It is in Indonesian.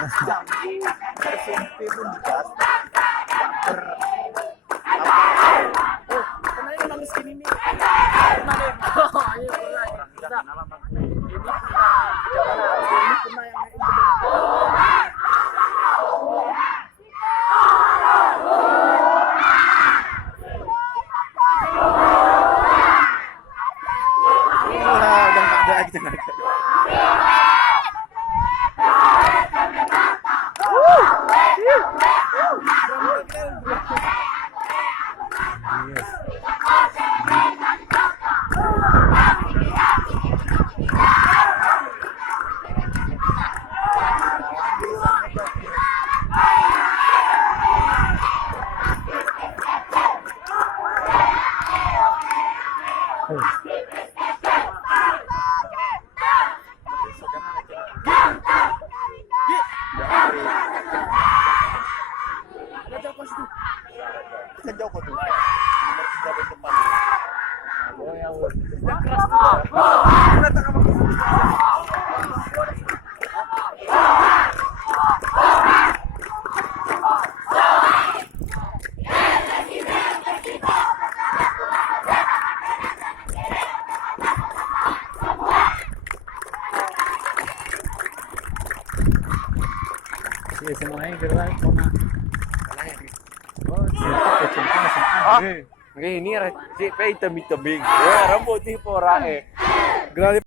SMP pun gas Kenapa yang miskin ini? Pernah deh. Oh, ayo mulai. Bisa. Ini pernah yang udah nggak ada lagi tenaga. Kita jauh kok tuh. Nomor 3 di depan. Oh yang keras tuh. Iya semuanya kira kona. Ini CP tebing-tebing. Ya, rambut tipo rae.